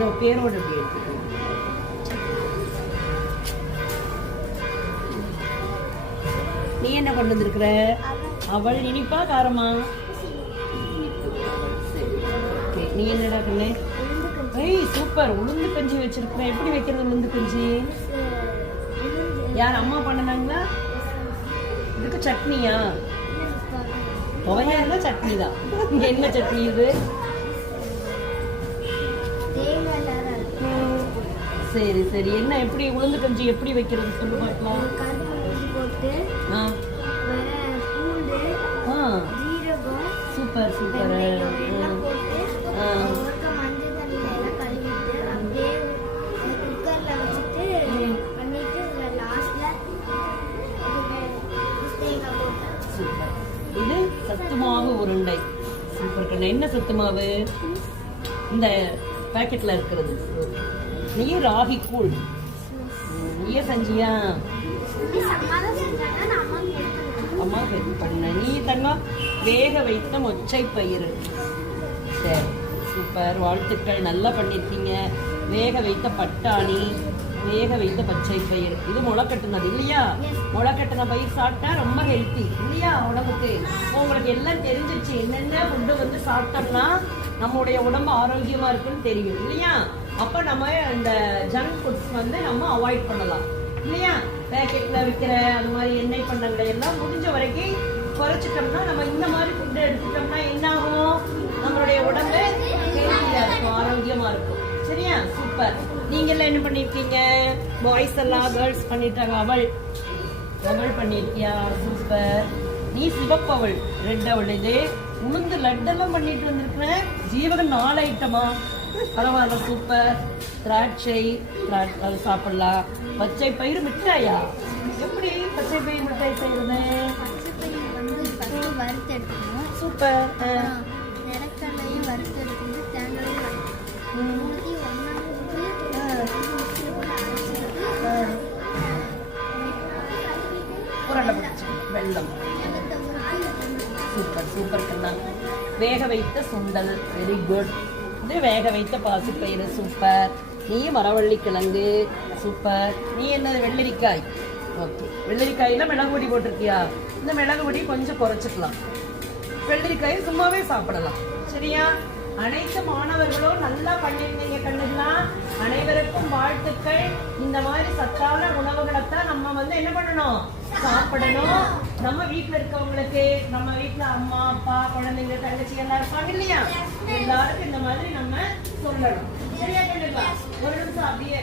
இதோ பேரோட எப்படி எடுத்துக்கணும். நீ என்ன கொண்டு வந்திருக்கிற? அவள் இனிப்பா காரமா? ஓகே, நீ என்னடா பண்ணு? ஏய் சூப்பர், உளுந்து கஞ்சி வச்சிருக்கிற. எப்படி வைக்கிறது உளுந்து கஞ்சி? யார் அம்மா பண்ணனாங்களா? இதுக்கு சட்னியா? துவையா இருந்தா சட்னி தான். என்ன சட்னி இது? சரி சரி, என்ன எப்படி உளுந்து கஞ்சி எப்படி வைக்கிறது சொல்லு பார்க்கலாம். Super super. இது சத்து மாவு உருண்டை. சூப்பர் கண்ணா. என்ன சத்து மாவு? இந்த பாக்கெட்ல இருக்கிறது. நீ ராகி கூழ் நீயே செஞ்சியா? அம்மா ஹெல்ப் பண்ண. நீ தங்கம் வேக வைத்த மொச்சை பயிறு. சரி சூப்பர், வாழ்த்துக்கள், நல்லா பண்ணிருக்கீங்க. வேக வைத்த பட்டாணி, வேக வைத்த பச்சை பயிர். இது முளை கட்டுனது இல்லையா? முளை கட்டின பயிர் சாப்பிட்டா ரொம்ப ஹெல்த்தி இல்லையா உடம்புக்கு? உங்களுக்கு எல்லாம் தெரிஞ்சிருச்சு என்னென்ன ஃபுட்டு வந்து சாப்பிட்டோம்னா நம்மளுடைய உடம்பு ஆரோக்கியமா இருக்குன்னு தெரியும் இல்லையா? அப்ப நம்ம இந்த ஜங்க் ஃபுட்ஸ் வந்து நம்ம அவாய்ட் பண்ணலாம் இல்லையா? பேக்கெட்ல விற்கிற அது மாதிரி எண்ணெய் பண்டங்களை எல்லாம் முடிஞ்ச வரைக்கும் குறைச்சிட்டோம்னா, நம்ம இந்த மாதிரி ஃபுட்டு எடுத்துட்டோம்னா என்ன ஆகும்? நம்மளுடைய உடம்பு ஹெல்த்தியா இருக்கும், ஆரோக்கியமா இருக்கும். சரியா? சூப்பர். நீங்க எல்லாம் என்ன பண்ணிருக்கீங்க? பாய்ஸ் எல்லாம் கேர்ள்ஸ் பண்ணிட்டாங்க. அவள் பண்ணிருக்கியா? சூப்பர். நீ சிவப்பு, அவள் ரெட். அவள் இது உளுந்து லட்டெல்லாம் பண்ணிட்டு வந்திருக்கிறேன். ஜீவகன் 4 ஐட்டமா? பரவாயில்ல, சூப்பர். திராட்சை அது சாப்பிடலாம். பச்சை பயிறு மிட்டாயா? எப்படி பச்சை பயிர் மிட்டாய் செய்யறது? சூப்பர். வெள்ளம். சூப்பர் சூப்பர் கண்ணா. வேக வைத்த சுண்டல், வெரி குட். இது வேக வைத்த பாசிப்பயிறு, சூப்பர். நீ மரவள்ளி கிழங்கு, சூப்பர். நீ என்ன வெள்ளரிக்காய்? ஓகே, வெள்ளரிக்காயில மிளகு பொடி போட்டிருக்கியா? இந்த மிளகு பொடி கொஞ்சம் குறைச்சிக்கலாம். வெள்ளரிக்காயை சும்மாவே சாப்பிடலாம். சரியா? அனைத்து மாணவர்களும் நல்லா பண்ணிருந்தீங்க கண்ணுங்களா. அனைவருக்கும் வாழ்த்துக்கள். இந்த மாதிரி சத்தான உணவுகளைத்தான் நம்ம வந்து என்ன பண்ணணும்? சாப்பிடணும். நம்ம வீட்டுல இருக்கவங்களுக்கு, நம்ம வீட்டுல அம்மா அப்பா குழந்தைங்க தங்கச்சி எல்லாம் இருப்பாங்க இல்லையா? எல்லாருக்கும் இந்த மாதிரி நம்ம சொல்லணும். சரியா கண்ணுங்களா? ஒரு நிமிஷம் அப்படியே